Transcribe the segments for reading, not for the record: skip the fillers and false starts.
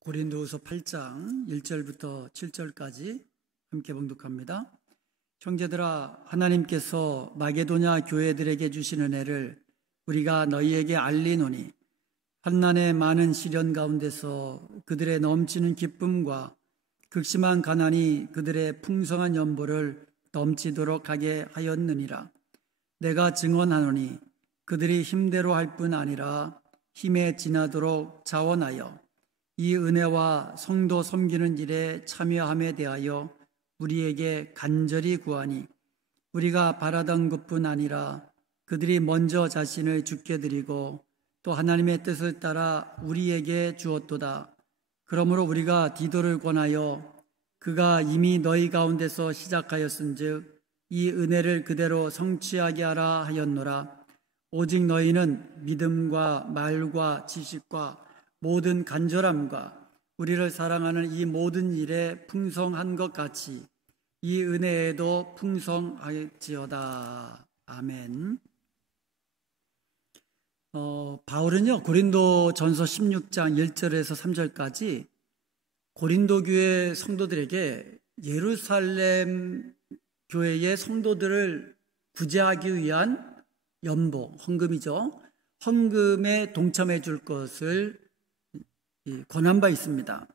고린도후서 8장 1절부터 7절까지 함께 봉독합니다. 형제들아, 하나님께서 마게도냐 교회들에게 주신 은혜를 우리가 너희에게 알리노니 환난의 많은 시련 가운데서 그들의 넘치는 기쁨과 극심한 가난이 그들의 풍성한 연보를 넘치도록 하게 하였느니라. 내가 증언하노니 그들이 힘대로 할 뿐 아니라 힘에 지나도록 자원하여 이 은혜와 성도 섬기는 일에 참여함에 대하여 우리에게 간절히 구하니 우리가 바라던 것뿐 아니라 그들이 먼저 자신을 주께 드리고 또 하나님의 뜻을 따라 우리에게 주었도다. 그러므로 우리가 디도를 권하여 그가 이미 너희 가운데서 시작하였은즉 이 은혜를 그대로 성취하게 하라 하였노라. 오직 너희는 믿음과 말과 지식과 모든 간절함과 우리를 사랑하는 이 모든 일에 풍성한 것 같이 이 은혜에도 풍성할지어다. 아멘. 바울은요, 고린도 전서 16장 1절에서 3절까지 고린도 교회 성도들에게 예루살렘 교회의 성도들을 구제하기 위한 연보, 헌금이죠. 헌금에 동참해 줄 것을 권한 바 있습니다.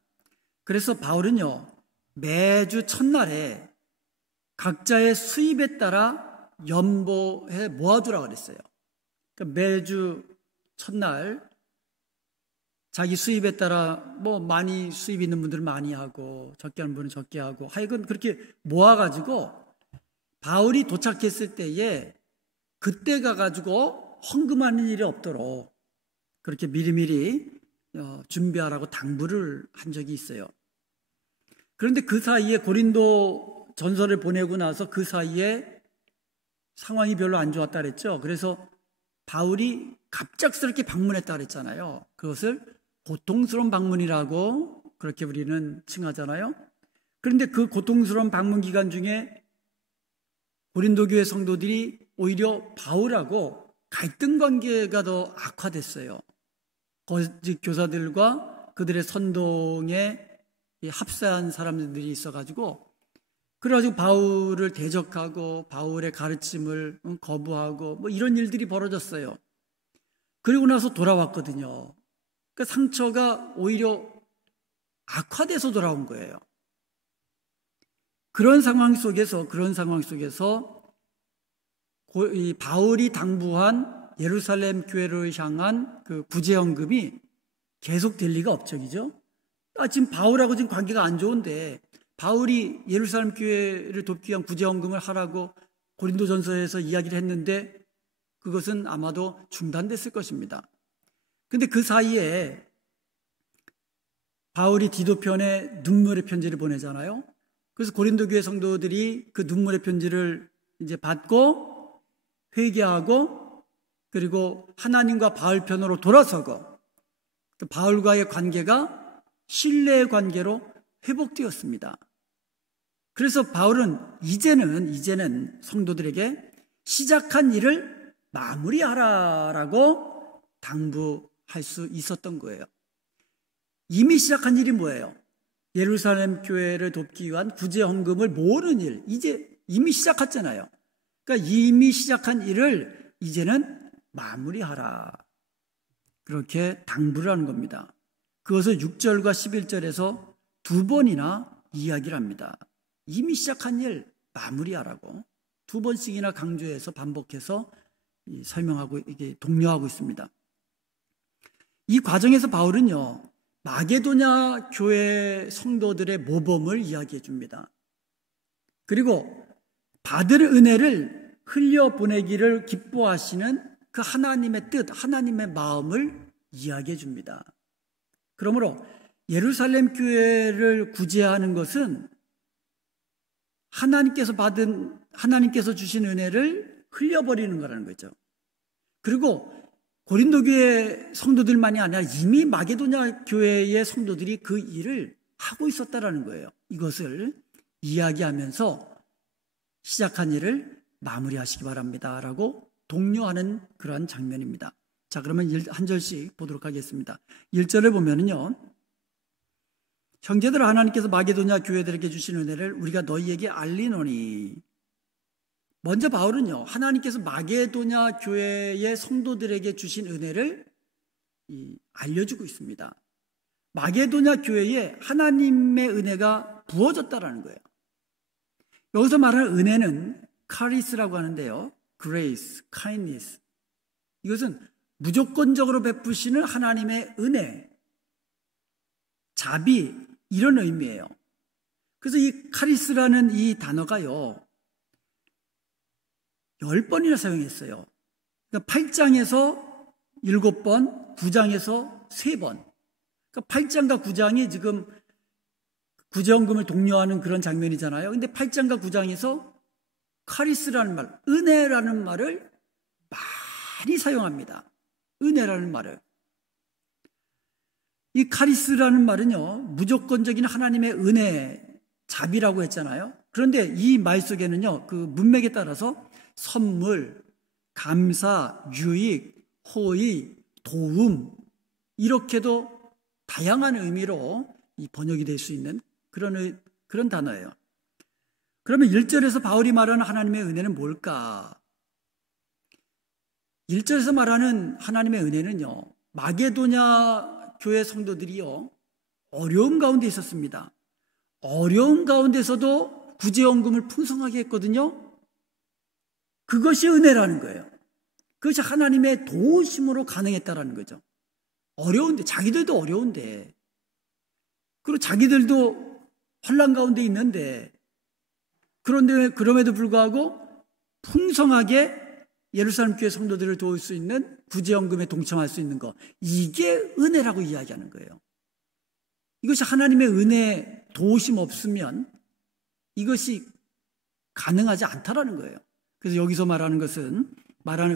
그래서 바울은요, 매주 첫날에 각자의 수입에 따라 연보해 모아두라고 그랬어요. 그러니까 매주 첫날 자기 수입에 따라 많이 수입 있는 분들은 많이 하고 적게 하는 분은 적게 하고 하여간 그렇게 모아가지고 바울이 도착했을 때에 그때 가가지고 헌금하는 일이 없도록 그렇게 미리미리 준비하라고 당부를 한 적이 있어요. 그런데 그 사이에 고린도 전서를 보내고 나서 그 사이에 상황이 별로 안 좋았다 그랬죠. 그래서 바울이 갑작스럽게 방문했다 그랬잖아요. 그것을 고통스러운 방문이라고 그렇게 우리는 칭하잖아요. 그런데 그 고통스러운 방문 기간 중에 고린도 교회 성도들이 오히려 바울하고 갈등 관계가 더 악화됐어요. 거짓 교사들과 그들의 선동에 합세한 사람들이 있어가지고 그래가지고 바울을 대적하고 바울의 가르침을 거부하고 이런 일들이 벌어졌어요. 그리고 나서 돌아왔거든요. 그 상처가 오히려 악화돼서 돌아온 거예요. 그런 상황 속에서 이 바울이 당부한 예루살렘 교회를 향한 그 구제헌금이 계속될 리가 없죠, 그죠? 지금 바울하고 지금 관계가 안 좋은데 바울이 예루살렘 교회를 돕기 위한 구제헌금을 하라고 고린도전서에서 이야기를 했는데 그것은 아마도 중단됐을 것입니다. 근데 그 사이에 바울이 디도편에 눈물의 편지를 보내잖아요. 그래서 고린도 교회 성도들이 그 눈물의 편지를 이제 받고 회개하고 그리고 하나님과 바울 편으로 돌아서고 바울과의 관계가 신뢰의 관계로 회복되었습니다. 그래서 바울은 이제는 성도들에게 시작한 일을 마무리하라라고 당부할 수 있었던 거예요. 이미 시작한 일이 뭐예요? 예루살렘 교회를 돕기 위한 구제 헌금을 모으는 일, 이제 이미 시작했잖아요. 그러니까 이미 시작한 일을 이제는 마무리하라. 그렇게 당부를 하는 겁니다. 그것을 6절과 11절에서 두 번이나 이야기를 합니다. 이미 시작한 일 마무리하라고 두 번씩이나 강조해서 반복해서 설명하고 이게 독려하고 있습니다. 이 과정에서 바울은요, 마게도냐 교회 성도들의 모범을 이야기해 줍니다. 그리고 받을 은혜를 흘려보내기를 기뻐하시는 그 하나님의 뜻, 하나님의 마음을 이야기해 줍니다. 그러므로 예루살렘 교회를 구제하는 것은 하나님께서 주신 은혜를 흘려버리는 거라는 거죠. 그리고 고린도 교회 성도들만이 아니라 이미 마게도냐 교회의 성도들이 그 일을 하고 있었다라는 거예요. 이것을 이야기하면서 시작한 일을 마무리하시기 바랍니다라고 독려하는 그러한 장면입니다. 자, 그러면 한 절씩 보도록 하겠습니다. 1절을 보면은요, 형제들아, 하나님께서 마게도냐 교회들에게 주신 은혜를 우리가 너희에게 알리노니. 먼저 바울은요, 하나님께서 마게도냐 교회의 성도들에게 주신 은혜를 알려주고 있습니다. 마게도냐 교회에 하나님의 은혜가 부어졌다라는 거예요. 여기서 말하는 은혜는 카리스라고 하는데요. grace, kindness. 이것은 무조건적으로 베푸시는 하나님의 은혜, 자비, 이런 의미예요. 그래서 이 카리스라는 이 단어가요, 10번이나 사용했어요. 그러니까 8장에서 7번, 9장에서 3번. 그러니까 8장과 9장이 지금 구제헌금을 독려하는 그런 장면이잖아요. 근데 8장과 9장에서 카리스라는 말, 은혜라는 말을 많이 사용합니다. 은혜라는 말을. 이 카리스라는 말은요, 무조건적인 하나님의 은혜, 자비라고 했잖아요. 그런데 이 말 속에는요, 그 문맥에 따라서 선물, 감사, 유익, 호의, 도움, 이렇게도 다양한 의미로 이 번역이 될 수 있는 그런 단어예요. 그러면 1절에서 바울이 말하는 하나님의 은혜는 뭘까? 1절에서 말하는 하나님의 은혜는요, 마게도냐 교회 성도들이요, 어려움 가운데 있었습니다. 어려움 가운데서도 구제헌금을 풍성하게 했거든요. 그것이 은혜라는 거예요. 그것이 하나님의 도우심으로 가능했다라는 거죠. 어려운데, 자기들도 어려운데, 그리고 자기들도 환난 가운데 있는데, 그런데 그럼에도 불구하고 풍성하게 예루살렘 교회 성도들을 도울 수 있는 구제헌금에 동참할 수 있는 것, 이게 은혜라고 이야기하는 거예요. 이것이 하나님의 은혜, 도우심 없으면 이것이 가능하지 않다라는 거예요. 그래서 여기서 말하는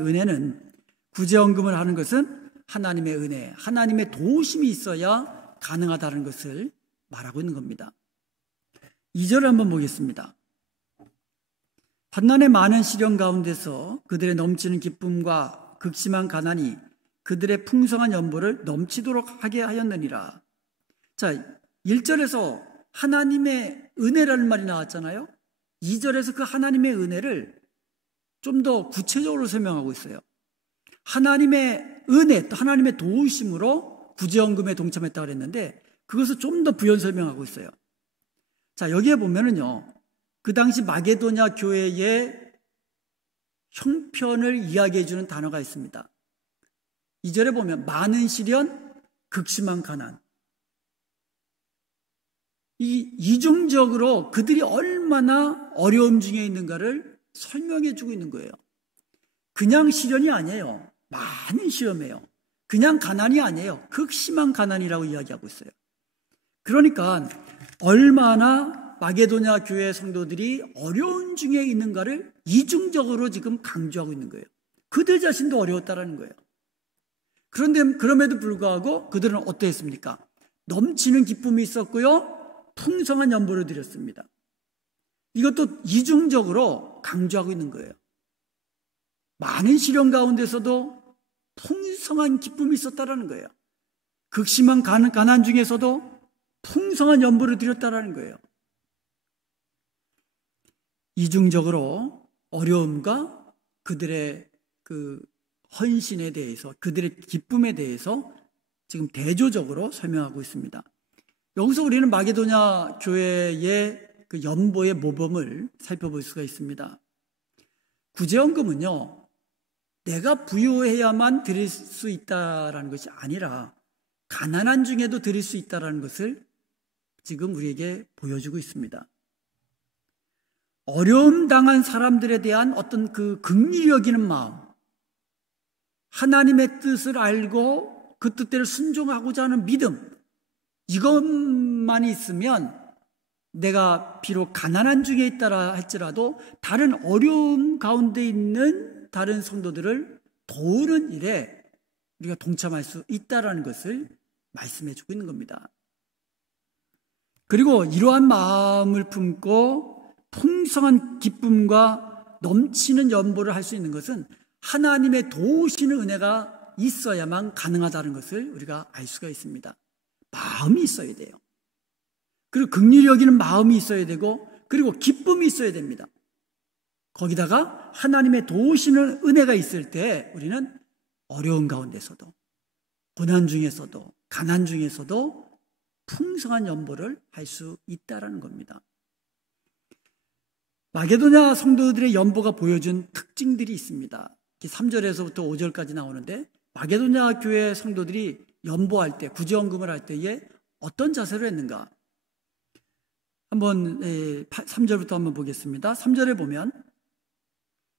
은혜는, 구제헌금을 하는 것은 하나님의 은혜, 하나님의 도우심이 있어야 가능하다는 것을 말하고 있는 겁니다. 2절을 한번 보겠습니다. 환난의 많은 시련 가운데서 그들의 넘치는 기쁨과 극심한 가난이 그들의 풍성한 연보를 넘치도록 하게 하였느니라. 자, 1절에서 하나님의 은혜라는 말이 나왔잖아요. 2절에서 그 하나님의 은혜를 좀 더 구체적으로 설명하고 있어요. 하나님의 은혜, 또 하나님의 도우심으로 구제헌금에 동참했다고 그랬는데, 그것을 좀 더 부연 설명하고 있어요. 자, 여기에 보면은요, 그 당시 마게도냐 교회의 형편을 이야기해 주는 단어가 있습니다. 2절에 보면 많은 시련, 극심한 가난. 이 이중적으로 그들이 얼마나 어려움 중에 있는가를 설명해 주고 있는 거예요. 그냥 시련이 아니에요. 많은 시험이에요. 그냥 가난이 아니에요. 극심한 가난이라고 이야기하고 있어요. 그러니까 얼마나 마게도냐 교회 성도들이 어려운 중에 있는가를 이중적으로 지금 강조하고 있는 거예요. 그들 자신도 어려웠다라는 거예요. 그런데 그럼에도 불구하고 그들은 어떠했습니까? 넘치는 기쁨이 있었고요, 풍성한 연보를 드렸습니다. 이것도 이중적으로 강조하고 있는 거예요. 많은 시련 가운데서도 풍성한 기쁨이 있었다라는 거예요. 극심한 가난 중에서도 풍성한 연보를 드렸다라는 거예요. 이중적으로 어려움과 그들의 그 헌신에 대해서, 그들의 기쁨에 대해서 지금 대조적으로 설명하고 있습니다. 여기서 우리는 마게도냐 교회의 그 연보의 모범을 살펴볼 수가 있습니다. 구제헌금은요, 내가 부유해야만 드릴 수 있다라는 것이 아니라 가난한 중에도 드릴 수 있다라는 것을 지금 우리에게 보여주고 있습니다. 어려움 당한 사람들에 대한 어떤 그 긍휼히 여기는 마음, 하나님의 뜻을 알고 그 뜻대로 순종하고자 하는 믿음, 이것만 있으면 내가 비록 가난한 중에 있다라 할지라도 다른 어려움 가운데 있는 다른 성도들을 도우는 일에 우리가 동참할 수 있다라는 것을 말씀해 주고 있는 겁니다. 그리고 이러한 마음을 품고 풍성한 기쁨과 넘치는 연보를 할 수 있는 것은 하나님의 도우시는 은혜가 있어야만 가능하다는 것을 우리가 알 수가 있습니다. 마음이 있어야 돼요. 그리고 긍휼히 여기는 마음이 있어야 되고, 그리고 기쁨이 있어야 됩니다. 거기다가 하나님의 도우시는 은혜가 있을 때 우리는 어려운 가운데서도, 고난 중에서도, 가난 중에서도 풍성한 연보를 할 수 있다라는 겁니다. 마게도냐 성도들의 연보가 보여준 특징들이 있습니다. 3절에서부터 5절까지 나오는데, 마게도냐 교회 성도들이 연보할 때, 구제헌금을 할 때에 어떤 자세로 했는가? 한번 3절부터 한번 보겠습니다. 3절에 보면,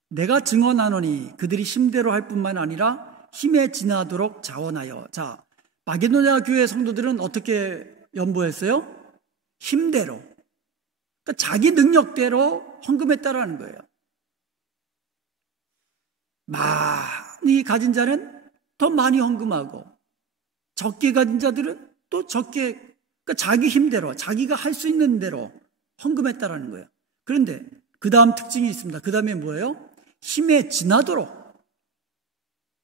내가 증언하노니 그들이 힘대로 할 뿐만 아니라 힘에 지나도록 자원하여. 자, 마게도냐 교회 성도들은 어떻게 연보했어요? 힘대로. 그러니까 자기 능력대로 헌금했다라는 거예요. 많이 가진 자는 더 많이 헌금하고, 적게 가진 자들은 또 적게, 그러니까 자기 힘대로, 자기가 할 수 있는 대로 헌금했다라는 거예요. 그런데 그 다음 특징이 있습니다. 그 다음에 뭐예요? 힘에 지나도록.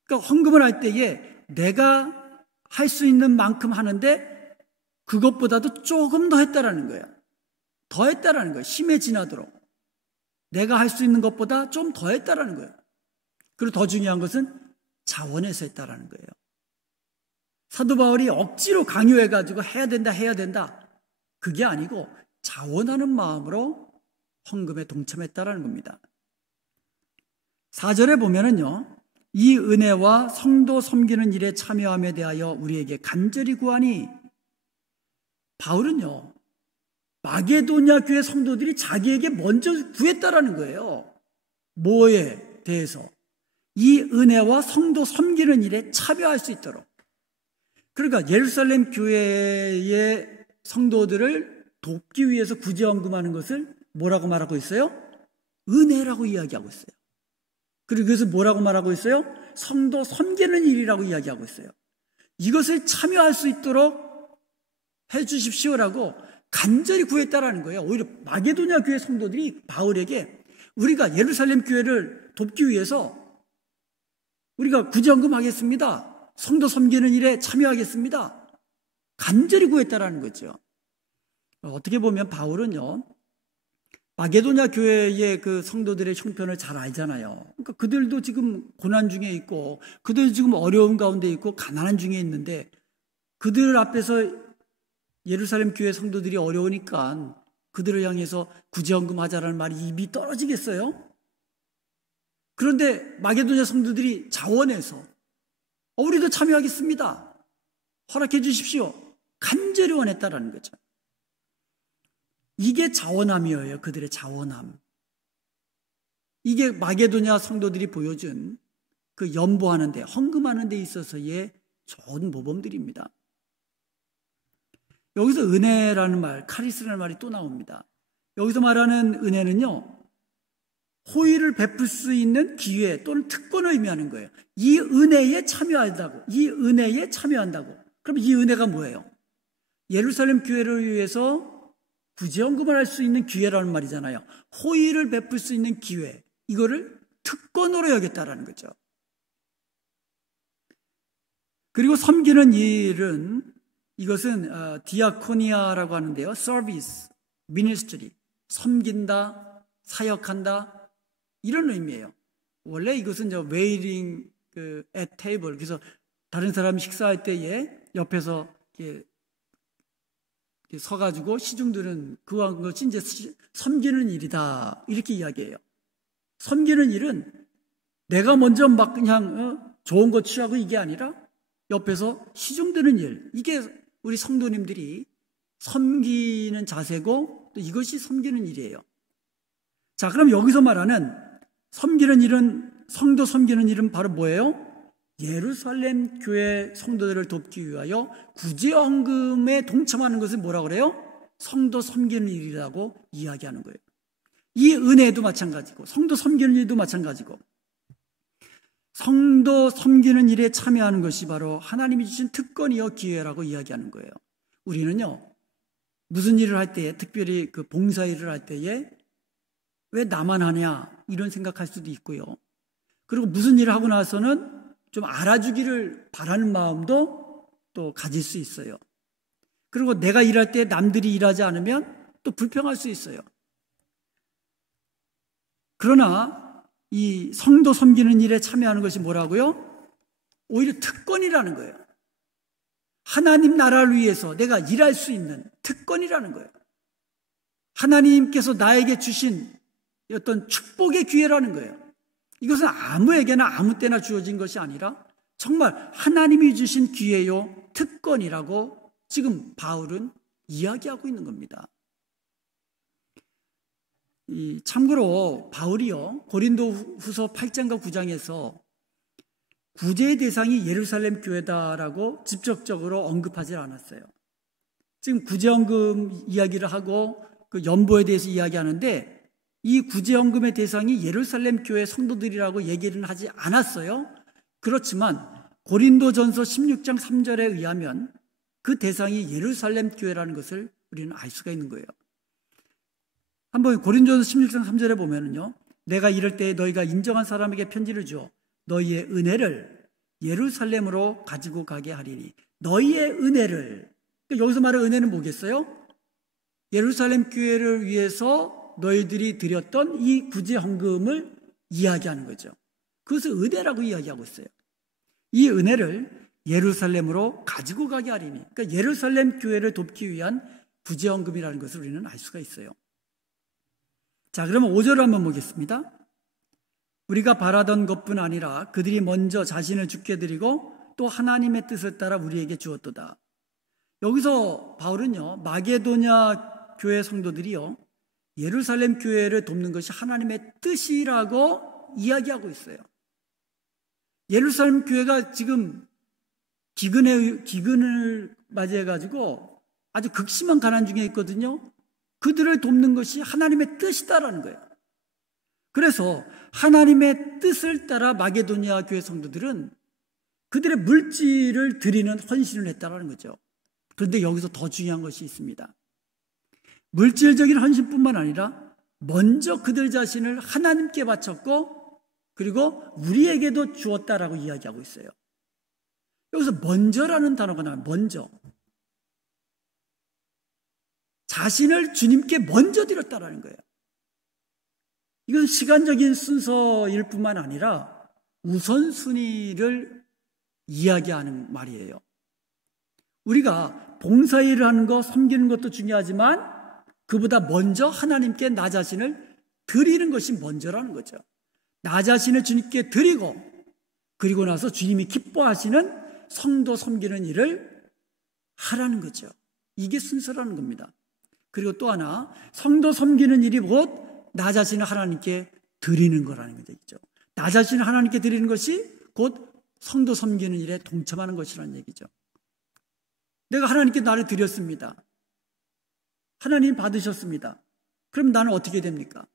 그러니까 헌금을 할 때에 내가 할 수 있는 만큼 하는데 그것보다도 조금 더 했다라는 거예요. 더 했다라는 거예요. 힘에 지나도록. 내가 할 수 있는 것보다 좀 더 했다라는 거예요. 그리고 더 중요한 것은 자원해서 했다라는 거예요. 사도 바울이 억지로 강요해가지고 해야 된다. 그게 아니고 자원하는 마음으로 헌금에 동참했다라는 겁니다. 4절에 보면은요, 이 은혜와 성도 섬기는 일에 참여함에 대하여 우리에게 간절히 구하니, 바울은요, 마게도냐 교회 성도들이 자기에게 먼저 구했다라는 거예요. 뭐에 대해서? 이 은혜와 성도 섬기는 일에 참여할 수 있도록. 그러니까 예루살렘 교회의 성도들을 돕기 위해서 구제헌금하는 것을 뭐라고 말하고 있어요? 은혜라고 이야기하고 있어요. 그리고 그것을 뭐라고 말하고 있어요? 성도 섬기는 일이라고 이야기하고 있어요. 이것을 참여할 수 있도록 해 주십시오라고 간절히 구했다라는 거예요. 오히려 마게도냐 교회 성도들이 바울에게 우리가 예루살렘 교회를 돕기 위해서 우리가 구제헌금 하겠습니다. 성도 섬기는 일에 참여하겠습니다. 간절히 구했다라는 거죠. 어떻게 보면 바울은요, 마게도냐 교회의 그 성도들의 형편을 잘 알잖아요. 그러니까 그들도 지금 고난 중에 있고, 그들 지금 어려움 가운데 있고, 가난한 중에 있는데, 그들 앞에서 예루살렘 교회 성도들이 어려우니까 그들을 향해서 구제헌금 하자라는 말이 입이 떨어지겠어요? 그런데 마게도냐 성도들이 자원해서 우리도 참여하겠습니다. 허락해 주십시오. 간절히 원했다라는 거죠. 이게 자원함이에요. 그들의 자원함. 이게 마게도냐 성도들이 보여준 그 연보하는 데, 헌금하는 데 있어서의 좋은 모범들입니다. 여기서 은혜라는 말, 카리스라는 말이 또 나옵니다. 여기서 말하는 은혜는요, 호의를 베풀 수 있는 기회 또는 특권을 의미하는 거예요. 이 은혜에 참여한다고. 이 은혜에 참여한다고. 그럼 이 은혜가 뭐예요? 예루살렘 교회를 위해서 구제헌금을 할 수 있는 기회라는 말이잖아요. 호의를 베풀 수 있는 기회. 이거를 특권으로 여겼다라는 거죠. 그리고 섬기는 일은, 이것은 디아코니아라고 하는데요. 서비스, 미니스트리, 섬긴다, 사역한다, 이런 의미예요. 원래 이것은 웨이팅 at table, 그래서 다른 사람이 식사할 때에 옆에서 이렇게 서가지고 시중들은 그것이 이제 섬기는 일이다, 이렇게 이야기해요. 섬기는 일은 내가 먼저 막 그냥 좋은 거 취하고 이게 아니라 옆에서 시중드는 일, 이게 우리 성도님들이 섬기는 자세고, 또 이것이 섬기는 일이에요. 자, 그럼 여기서 말하는 섬기는 일은, 성도 섬기는 일은 바로 뭐예요? 예루살렘 교회 성도들을 돕기 위하여 구제헌금에 동참하는 것을 뭐라고 그래요? 성도 섬기는 일이라고 이야기하는 거예요. 이 은혜도 마찬가지고, 성도 섬기는 일도 마찬가지고, 성도 섬기는 일에 참여하는 것이 바로 하나님이 주신 특권이요 기회라고 이야기하는 거예요. 우리는요, 무슨 일을 할 때에, 특별히 그 봉사일을 할 때에 왜 나만 하냐 이런 생각할 수도 있고요. 그리고 무슨 일을 하고 나서는 좀 알아주기를 바라는 마음도 또 가질 수 있어요. 그리고 내가 일할 때 남들이 일하지 않으면 또 불평할 수 있어요. 그러나 이 성도 섬기는 일에 참여하는 것이 뭐라고요? 오히려 특권이라는 거예요. 하나님 나라를 위해서 내가 일할 수 있는 특권이라는 거예요. 하나님께서 나에게 주신 어떤 축복의 기회라는 거예요. 이것은 아무에게나 아무 때나 주어진 것이 아니라 정말 하나님이 주신 기회요, 특권이라고 지금 바울은 이야기하고 있는 겁니다. 참고로 바울이요, 고린도 후서 8장과 9장에서 구제의 대상이 예루살렘 교회다라고 직접적으로 언급하지 않았어요. 지금 구제헌금 이야기를 하고 그 연보에 대해서 이야기하는데 이 구제헌금의 대상이 예루살렘 교회 성도들이라고 얘기는 하지 않았어요. 그렇지만 고린도전서 16장 3절에 의하면 그 대상이 예루살렘 교회라는 것을 우리는 알 수가 있는 거예요. 한번 고린도전서 16장 3절에 보면은요, 내가 이럴 때 너희가 인정한 사람에게 편지를 주어 너희의 은혜를 예루살렘으로 가지고 가게 하리니. 너희의 은혜를, 그러니까 여기서 말하는 은혜는 뭐겠어요? 예루살렘 교회를 위해서 너희들이 드렸던 이 구제헌금을 이야기하는 거죠. 그것을 은혜라고 이야기하고 있어요. 이 은혜를 예루살렘으로 가지고 가게 하리니. 그러니까 예루살렘 교회를 돕기 위한 구제헌금이라는 것을 우리는 알 수가 있어요. 자, 그러면 5절을 한번 보겠습니다. 우리가 바라던 것뿐 아니라 그들이 먼저 자신을 주께 드리고 또 하나님의 뜻을 따라 우리에게 주었도다. 여기서 바울은요, 마게도냐 교회 성도들이요, 예루살렘 교회를 돕는 것이 하나님의 뜻이라고 이야기하고 있어요. 예루살렘 교회가 지금 기근을 맞이해가지고 아주 극심한 가난 중에 있거든요. 그들을 돕는 것이 하나님의 뜻이다라는 거예요. 그래서 하나님의 뜻을 따라 마게도니아 교회 성도들은 그들의 물질을 드리는 헌신을 했다는 거죠. 그런데 여기서 더 중요한 것이 있습니다. 물질적인 헌신뿐만 아니라 먼저 그들 자신을 하나님께 바쳤고 그리고 우리에게도 주었다라고 이야기하고 있어요. 여기서 먼저라는 단어가 나와요. 먼저. 자신을 주님께 먼저 드렸다라는 거예요. 이건 시간적인 순서일 뿐만 아니라 우선순위를 이야기하는 말이에요. 우리가 봉사일을 하는 것, 섬기는 것도 중요하지만 그보다 먼저 하나님께 나 자신을 드리는 것이 먼저라는 거죠. 나 자신을 주님께 드리고 그리고 나서 주님이 기뻐하시는 성도 섬기는 일을 하라는 거죠. 이게 순서라는 겁니다. 그리고 또 하나, 성도 섬기는 일이 곧 나 자신을 하나님께 드리는 거라는 거죠. 나 자신을 하나님께 드리는 것이 곧 성도 섬기는 일에 동참하는 것이라는 얘기죠. 내가 하나님께 나를 드렸습니다. 하나님 받으셨습니다. 그럼 나는 어떻게 됩니까?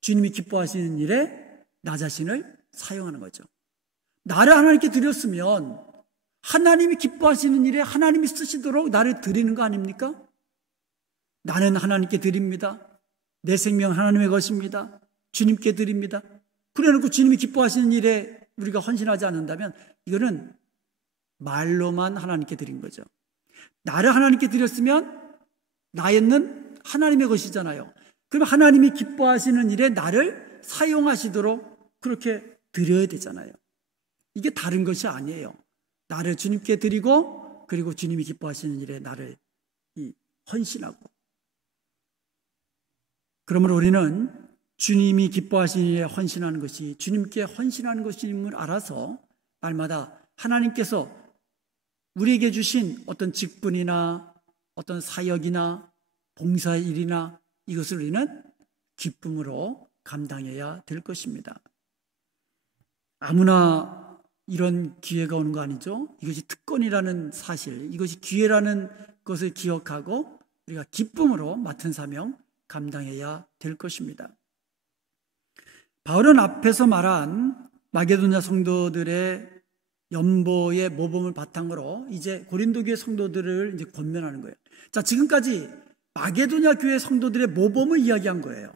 주님이 기뻐하시는 일에 나 자신을 사용하는 거죠. 나를 하나님께 드렸으면 하나님이 기뻐하시는 일에 하나님이 쓰시도록 나를 드리는 거 아닙니까? 나는 하나님께 드립니다. 내 생명 하나님의 것입니다. 주님께 드립니다. 그래놓고 주님이 기뻐하시는 일에 우리가 헌신하지 않는다면 이거는 말로만 하나님께 드린 거죠. 나를 하나님께 드렸으면 나는 하나님의 것이잖아요. 그럼 하나님이 기뻐하시는 일에 나를 사용하시도록 그렇게 드려야 되잖아요. 이게 다른 것이 아니에요. 나를 주님께 드리고 그리고 주님이 기뻐하시는 일에 나를 헌신하고. 그러므로 우리는 주님이 기뻐하시는 일에 헌신하는 것이 주님께 헌신하는 것임을 알아서 날마다 하나님께서 우리에게 주신 어떤 직분이나 어떤 사역이나 봉사일이나 이것을 우리는 기쁨으로 감당해야 될 것입니다. 아무나 이런 기회가 오는 거 아니죠? 이것이 특권이라는 사실, 이것이 기회라는 것을 기억하고 우리가 기쁨으로 맡은 사명 감당해야 될 것입니다. 바울은 앞에서 말한 마게도냐 성도들의 연보의 모범을 바탕으로 이제 고린도 교회 성도들을 이제 권면하는 거예요. 자, 지금까지 마게도냐 교회 성도들의 모범을 이야기한 거예요.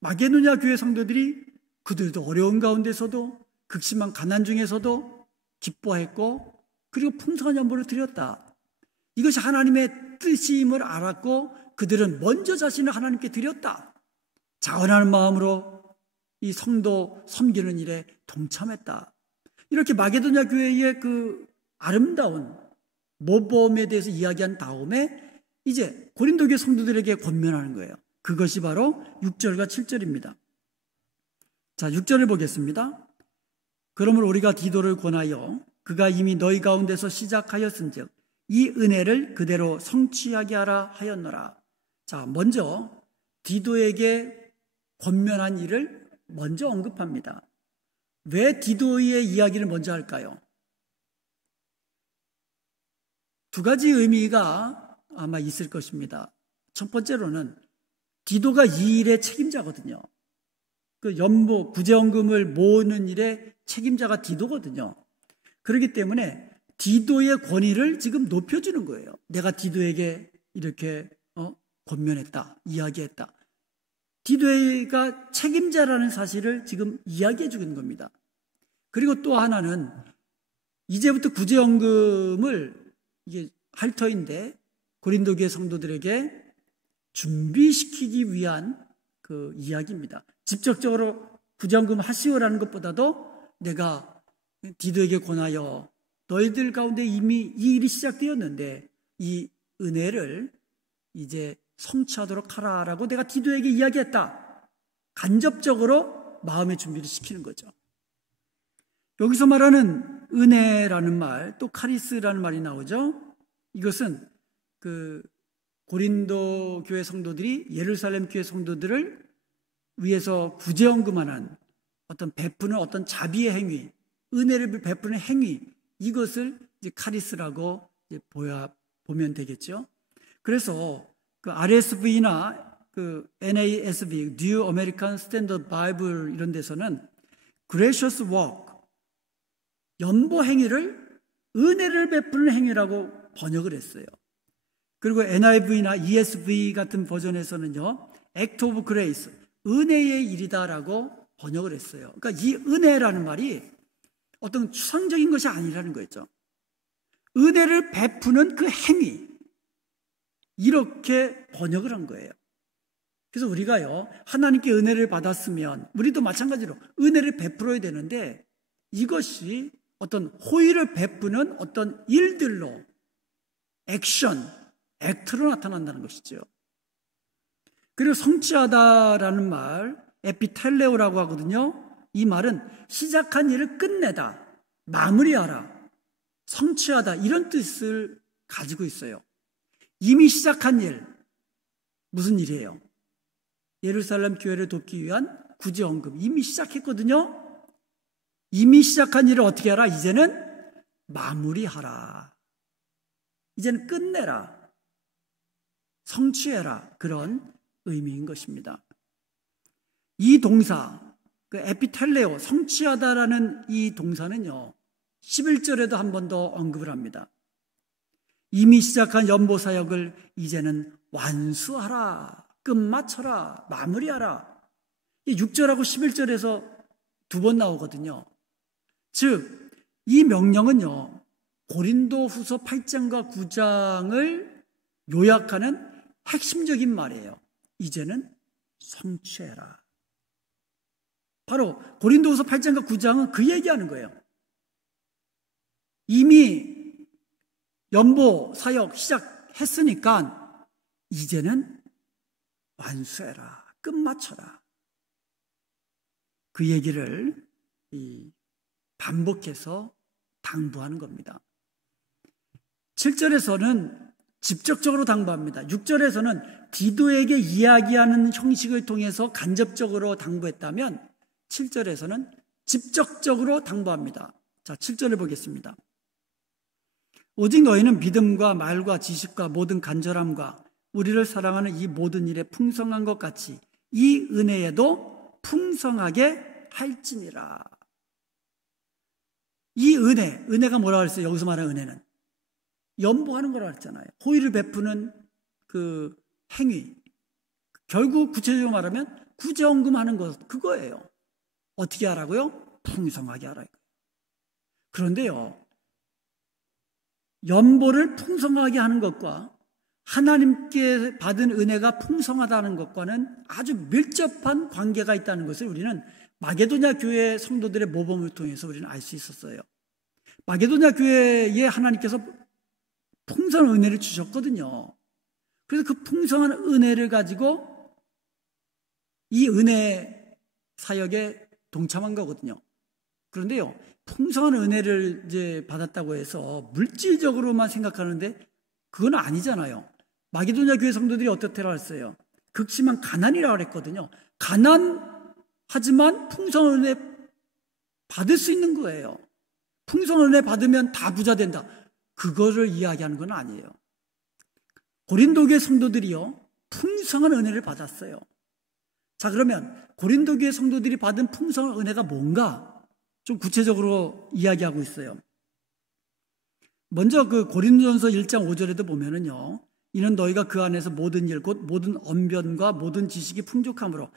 마게도냐 교회 성도들이 그들도 어려운 가운데서도 극심한 가난 중에서도 기뻐했고 그리고 풍성한 연보를 드렸다. 이것이 하나님의 뜻임을 알았고 그들은 먼저 자신을 하나님께 드렸다. 자원하는 마음으로 이 성도 섬기는 일에 동참했다. 이렇게 마게도냐 교회의 그 아름다운 모범에 대해서 이야기한 다음에 이제 고린도 교회 성도들에게 권면하는 거예요. 그것이 바로 6절과 7절입니다. 자, 6절을 보겠습니다. 그러므로 우리가 디도를 권하여 그가 이미 너희 가운데서 시작하였은즉 이 은혜를 그대로 성취하게 하라 하였노라. 자, 먼저 디도에게 권면한 일을 먼저 언급합니다. 왜 디도의 이야기를 먼저 할까요? 두 가지 의미가 아마 있을 것입니다. 첫 번째로는 디도가 이 일의 책임자거든요. 그 연보, 구제헌금을 모으는 일의 책임자가 디도거든요. 그렇기 때문에 디도의 권위를 지금 높여주는 거예요. 내가 디도에게 이렇게 권면했다, 이야기했다. 디도가 책임자라는 사실을 지금 이야기해 주는 겁니다. 그리고 또 하나는 이제부터 구제헌금을 이게 할 터인데 고린도 교회 성도들에게 준비시키기 위한 그 이야기입니다. 직접적으로 구제헌금 하시오라는 것보다도 내가 디도에게 권하여 너희들 가운데 이미 이 일이 시작되었는데 이 은혜를 이제 성취하도록 하라라고 내가 디도에게 이야기했다. 간접적으로 마음의 준비를 시키는 거죠. 여기서 말하는 은혜라는 말, 또 카리스라는 말이 나오죠. 이것은 그 고린도 교회 성도들이 예루살렘 교회 성도들을 위해서 구제헌금하는 어떤 베푸는 어떤 자비의 행위, 은혜를 베푸는 행위, 이것을 이제 카리스라고 이제 보면 되겠죠. 그래서 그 RSV나 그 NASB, New American Standard Bible 이런 데서는 gracious work, 연보 행위를 은혜를 베푸는 행위라고 번역을 했어요. 그리고 NIV나 ESV 같은 버전에서는요, act of grace, 은혜의 일이다라고 번역을 했어요. 그러니까 이 은혜라는 말이 어떤 추상적인 것이 아니라는 거죠. 은혜를 베푸는 그 행위, 이렇게 번역을 한 거예요. 그래서 우리가요, 하나님께 은혜를 받았으면 우리도 마찬가지로 은혜를 베풀어야 되는데 이것이 어떤 호의를 베푸는 어떤 일들로 액션, 액트로 나타난다는 것이죠. 그리고 성취하다라는 말, 에피텔레오라고 하거든요. 이 말은 시작한 일을 끝내다, 마무리하라, 성취하다 이런 뜻을 가지고 있어요. 이미 시작한 일, 무슨 일이에요? 예루살렘 교회를 돕기 위한 구제헌금 이미 시작했거든요. 이미 시작한 일을 어떻게 하라? 이제는 마무리하라. 이제는 끝내라. 성취해라. 그런 의미인 것입니다. 이 동사, 그 에피텔레오, 성취하다라는 이 동사는요, 11절에도 한 번 더 언급을 합니다. 이미 시작한 연보 사역을 이제는 완수하라, 끝마쳐라, 마무리하라. 6절하고 11절에서 두 번 나오거든요. 즉, 이 명령은요, 고린도 후서 8장과 9장을 요약하는 핵심적인 말이에요. 이제는 성취해라. 바로 고린도후서 8장과 9장은 그 얘기하는 거예요. 이미 연보 사역 시작했으니까 이제는 완수해라, 끝마쳐라. 그 얘기를 반복해서 당부하는 겁니다. 7절에서는 직접적으로 당부합니다. 6절에서는 디도에게 이야기하는 형식을 통해서 간접적으로 당부했다면 7절에서는 직접적으로 당부합니다. 자, 7절을 보겠습니다. 오직 너희는 믿음과 말과 지식과 모든 간절함과 우리를 사랑하는 이 모든 일에 풍성한 것 같이 이 은혜에도 풍성하게 할지니라. 이 은혜가 뭐라고 했어요? 여기서 말하는 은혜는 연보하는 거라고 했잖아요. 호의를 베푸는 그 행위. 결국 구체적으로 말하면 구제헌금하는 것, 그거예요. 어떻게 하라고요? 풍성하게 하라고요. 그런데요, 연보를 풍성하게 하는 것과 하나님께 받은 은혜가 풍성하다는 것과는 아주 밀접한 관계가 있다는 것을 우리는 마게도냐 교회 성도들의 모범을 통해서 우리는 알 수 있었어요. 마게도냐 교회에 하나님께서 풍성한 은혜를 주셨거든요. 그래서 그 풍성한 은혜를 가지고 이 은혜 사역에 동참한 거거든요. 그런데요, 풍성한 은혜를 이제 받았다고 해서 물질적으로만 생각하는데 그건 아니잖아요. 마게도냐 교회 성도들이 어떻게라 했어요? 극심한 가난이라고 그랬거든요. 가난하지만 풍성한 은혜 받을 수 있는 거예요. 풍성한 은혜 받으면 다 부자 된다. 그거를 이야기하는 건 아니에요. 고린도 교회 성도들이요, 풍성한 은혜를 받았어요. 자, 그러면 고린도 교회 성도들이 받은 풍성한 은혜가 뭔가 좀 구체적으로 이야기하고 있어요. 먼저 그 고린도전서 1장 5절에도 보면은요, 이는 너희가 그 안에서 모든 일 곧 모든 언변과 모든 지식이 풍족함으로,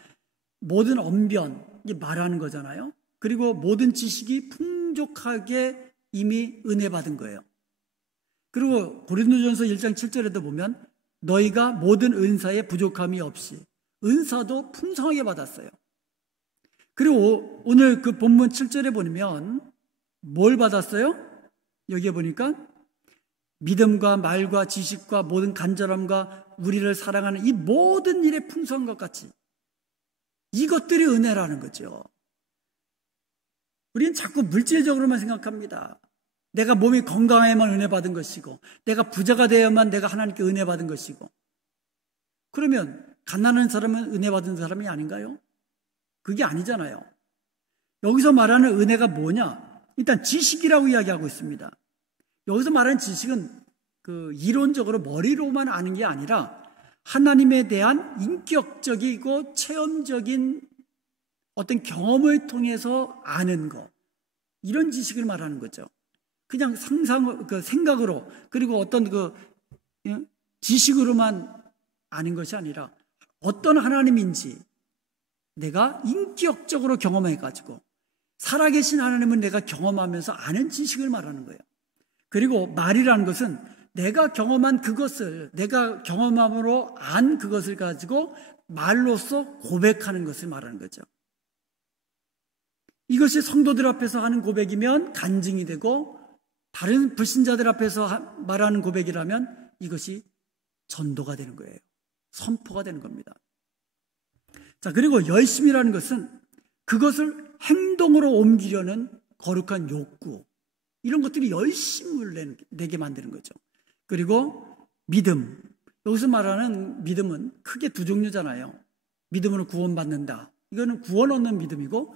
모든 언변, 이게 말하는 거잖아요. 그리고 모든 지식이 풍족하게 이미 은혜 받은 거예요. 그리고 고린도전서 1장 7절에도 보면 너희가 모든 은사에 부족함이 없이, 은사도 풍성하게 받았어요. 그리고 오늘 그 본문 7절에 보면 뭘 받았어요? 여기에 보니까 믿음과 말과 지식과 모든 간절함과 우리를 사랑하는 이 모든 일에 풍성한 것 같이, 이것들이 은혜라는 거죠. 우리는 자꾸 물질적으로만 생각합니다. 내가 몸이 건강해야만 은혜 받은 것이고, 내가 부자가 되어야만 내가 하나님께 은혜 받은 것이고, 그러면 가난한 사람은 은혜 받은 사람이 아닌가요? 그게 아니잖아요. 여기서 말하는 은혜가 뭐냐? 일단 지식이라고 이야기하고 있습니다. 여기서 말하는 지식은 그 이론적으로 머리로만 아는 게 아니라 하나님에 대한 인격적이고 체험적인 어떤 경험을 통해서 아는 것, 이런 지식을 말하는 거죠. 그냥 생각으로, 그리고 어떤 지식으로만 아는 것이 아니라 어떤 하나님인지 내가 인격적으로 경험해가지고 살아계신 하나님은 내가 경험하면서 아는 지식을 말하는 거예요. 그리고 말이라는 것은 내가 경험한 그것을, 내가 경험함으로 안 그것을 가지고 말로써 고백하는 것을 말하는 거죠. 이것이 성도들 앞에서 하는 고백이면 간증이 되고, 다른 불신자들 앞에서 말하는 고백이라면 이것이 전도가 되는 거예요. 선포가 되는 겁니다. 자, 그리고 열심이라는 것은 그것을 행동으로 옮기려는 거룩한 욕구, 이런 것들이 열심을 내게 만드는 거죠. 그리고 믿음, 여기서 말하는 믿음은 크게 두 종류잖아요. 믿음으로 구원받는다, 이거는 구원 얻는 믿음이고,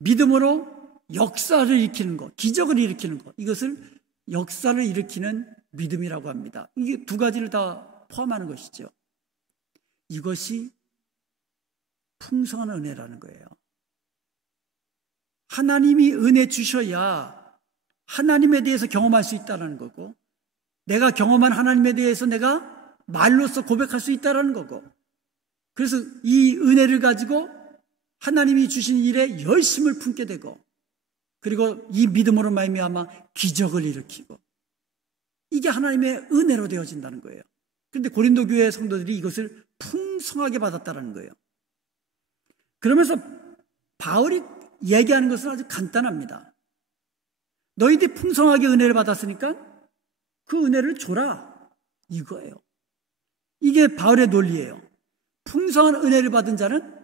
믿음으로 역사를 일으키는 것, 기적을 일으키는 것, 이것을 역사를 일으키는 믿음이라고 합니다. 이게 두 가지를 다 포함하는 것이죠. 이것이 풍성한 은혜라는 거예요. 하나님이 은혜 주셔야 하나님에 대해서 경험할 수 있다는 거고, 내가 경험한 하나님에 대해서 내가 말로써 고백할 수 있다는 거고, 그래서 이 은혜를 가지고 하나님이 주신 일에 열심을 품게 되고, 그리고 이 믿음으로 말미암아 기적을 일으키고, 이게 하나님의 은혜로 되어진다는 거예요. 그런데 고린도 교회 성도들이 이것을 풍성하게 받았다는 거예요. 그러면서 바울이 얘기하는 것은 아주 간단합니다. 너희들이 풍성하게 은혜를 받았으니까 그 은혜를 줘라, 이거예요. 이게 바울의 논리예요. 풍성한 은혜를 받은 자는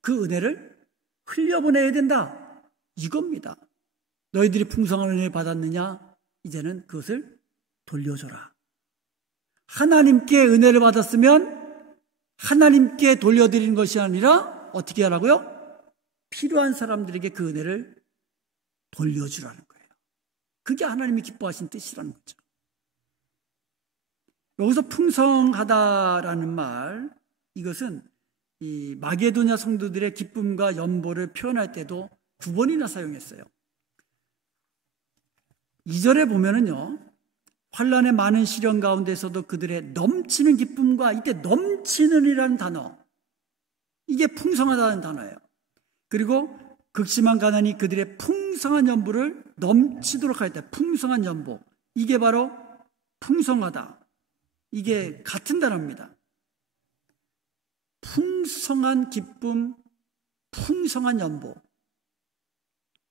그 은혜를 흘려보내야 된다, 이겁니다. 너희들이 풍성한 은혜를 받았느냐? 이제는 그것을 돌려줘라. 하나님께 은혜를 받았으면 하나님께 돌려드리는 것이 아니라 어떻게 하라고요? 필요한 사람들에게 그 은혜를 돌려주라는 거예요. 그게 하나님이 기뻐하신 뜻이라는 거죠. 여기서 풍성하다라는 말, 이것은 이 마게도냐 성도들의 기쁨과 연보를 표현할 때도 두 번이나 사용했어요. 2절에 보면은요, 환난의 많은 시련 가운데서도 그들의 넘치는 기쁨과, 이때 넘치는이라는 단어, 이게 풍성하다는 단어예요. 그리고 극심한 가난이 그들의 풍성한 연보를 넘치도록 할 때, 풍성한 연보, 이게 바로 풍성하다. 이게 같은 단어입니다. 풍성한 기쁨, 풍성한 연보.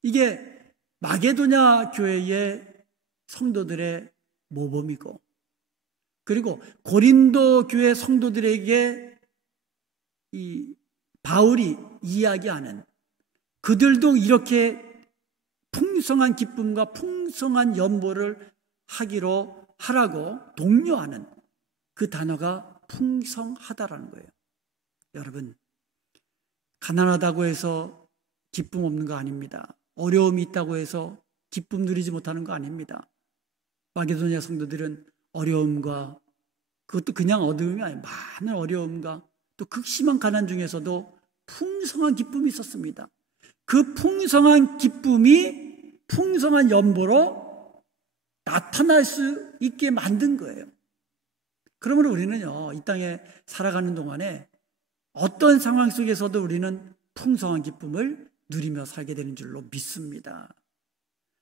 이게 마게도냐 교회의 성도들의 모범이고, 그리고 고린도 교회 성도들에게 이 바울이 이야기하는, 그들도 이렇게 풍성한 기쁨과 풍성한 연보를 하라고 독려하는 그 단어가 풍성하다라는 거예요. 여러분, 가난하다고 해서 기쁨 없는 거 아닙니다. 어려움이 있다고 해서 기쁨 누리지 못하는 거 아닙니다. 마게도냐 성도들은 어려움과, 그것도 그냥 어려움이 아니에요. 많은 어려움과 또 극심한 가난 중에서도 풍성한 기쁨이 있었습니다. 그 풍성한 기쁨이 풍성한 연보로 나타날 수 있게 만든 거예요. 그러므로 우리는요, 이 땅에 살아가는 동안에 어떤 상황 속에서도 우리는 풍성한 기쁨을 누리며 살게 되는 줄로 믿습니다.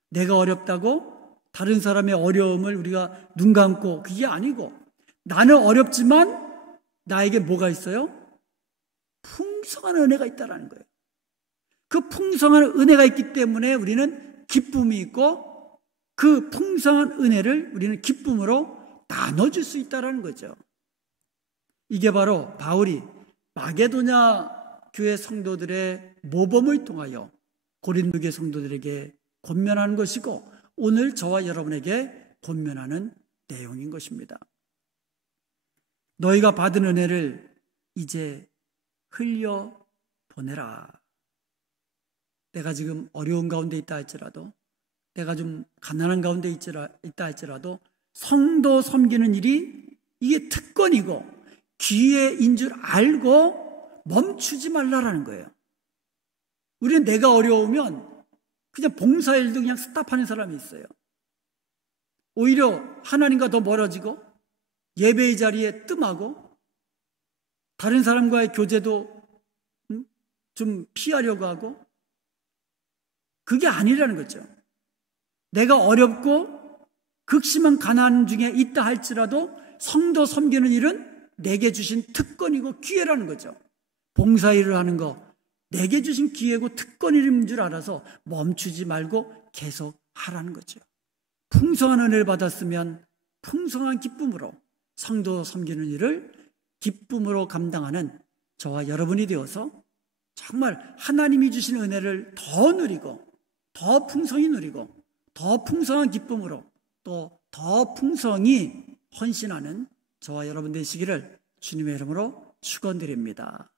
내가 어렵다고 다른 사람의 어려움을 우리가 눈 감고, 그게 아니고, 나는 어렵지만 나에게 뭐가 있어요? 풍성한 은혜가 있다는 거예요. 그 풍성한 은혜가 있기 때문에 우리는 기쁨이 있고, 그 풍성한 은혜를 우리는 기쁨으로 나눠줄 수 있다는 거죠. 이게 바로 바울이 마게도냐 교회 성도들의 모범을 통하여 고린도 교회 성도들에게 권면하는 것이고, 오늘 저와 여러분에게 권면하는 내용인 것입니다. 너희가 받은 은혜를 이제 흘려보내라. 내가 지금 어려운 가운데 있다 할지라도, 내가 좀 가난한 가운데 있다 할지라도 성도 섬기는 일이 이게 특권이고 기회인 줄 알고 멈추지 말라라는 거예요. 우리는 내가 어려우면 그냥 봉사일도 그냥 스탑하는 사람이 있어요. 오히려 하나님과 더 멀어지고 예배의 자리에 뜸하고 다른 사람과의 교제도 좀 피하려고 하고, 그게 아니라는 거죠. 내가 어렵고 극심한 가난 중에 있다 할지라도 성도 섬기는 일은 내게 주신 특권이고 기회라는 거죠. 봉사일을 하는 거 내게 주신 기회고 특권인 줄 알아서 멈추지 말고 계속 하라는 거죠. 풍성한 은혜를 받았으면 풍성한 기쁨으로 성도 섬기는 일을 기쁨으로 감당하는 저와 여러분이 되어서 정말 하나님이 주신 은혜를 더 누리고 더 풍성히 누리고 더 풍성한 기쁨으로 또 더 풍성히 헌신하는 저와 여러분 되시기를 주님의 이름으로 축원드립니다.